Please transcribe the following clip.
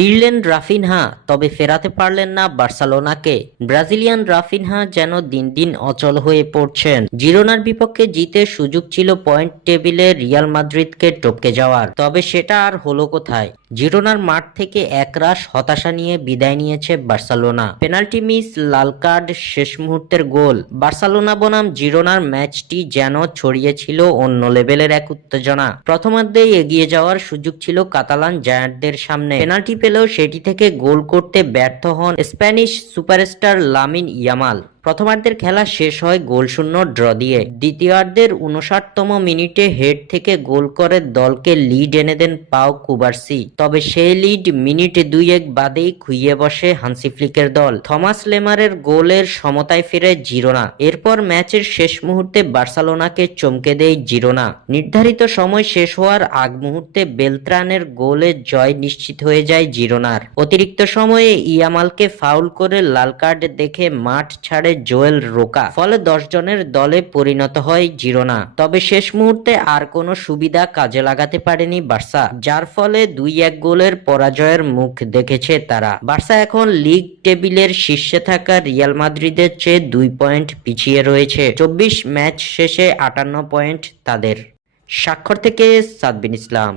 ফিরলেন রাফিনহা, তবে ফেরাতে পারলেন না বার্সেলোনাকে। ব্রাজিলিয়ান রাফিনহা যেন দিন দিন অচল হয়ে পড়ছেন। জিরোনার বিপক্ষে জিতে সুযোগ ছিল পয়েন্ট টেবিলে রিয়াল মাদ্রিদকে টপকে যাওয়ার। তবে সেটা আর হলো কোথায়? জিরোনার মাঠ থেকে একরাশ হতাশা নিয়ে বিদায় নিয়েছে বার্সেলোনা। পেনাল্টি মিস লাল কার্ড শেষ মুহূর্তের গোল। বার্সেলোনা বনাম জিরোনার ম্যাচটি যেন ছড়িয়েছিল অন্য লেভেলের এক উত্তেজনা। প্রথমার্ধেই এগিয়ে যাওয়ার সুযোগ ছিল কাতালান জায়ান্টদের সামনে। পেনাল্টি পেলেও সেটি থেকে গোল করতে ব্যর্থ হন স্প্যানিশ সুপারস্টার লামিন ইয়ামাল। প্রথমার্ধের খেলা শেষ হয় গোলশূন্য ড্র দিয়ে। দ্বিতীয়ার্ধের উনষাটতম মিনিটে হেড থেকে গোল করে দলকে লিড এনে দেন পাও কুবার্সি। তবে সেই লিড মিনিট দুই এক বাদেই খুইয়ে বসে হানসি ফ্লিকের দল। থমাস লেমারের গোলের সমতায় ফিরে জিরোনা। এরপর ম্যাচের শেষ মুহূর্তে বার্সেলোনাকে চমকে দেয় জিরোনা। নির্ধারিত সময় শেষ হওয়ার আগ মুহূর্তে বেলত্রানের গোলে জয় নিশ্চিত হয়ে যায় জিরোনার। অতিরিক্ত সময়ে ইয়ামালকে ফাউল করে লাল কার্ড দেখে মাঠ ছাড়ে জোয়েল রোকা। ফলে দশ জনের দলে পরিণত হয় জিরোনা। তবে শেষ মুহূর্তে আর কোনো সুবিধা কাজে লাগাতে পারেনি বার্সা, যার ফলে দুই এক গোলের পরাজয়ের মুখ দেখেছে তারা। বার্সা এখন লিগ টেবিলের শীর্ষে থাকা রিয়াল মাদ্রিদের চেয়ে দুই পয়েন্ট পিছিয়ে রয়েছে। চব্বিশ ম্যাচ শেষে আটান্ন পয়েন্ট তাদের। স্বাক্ষর থেকে সাদবিন ইসলাম।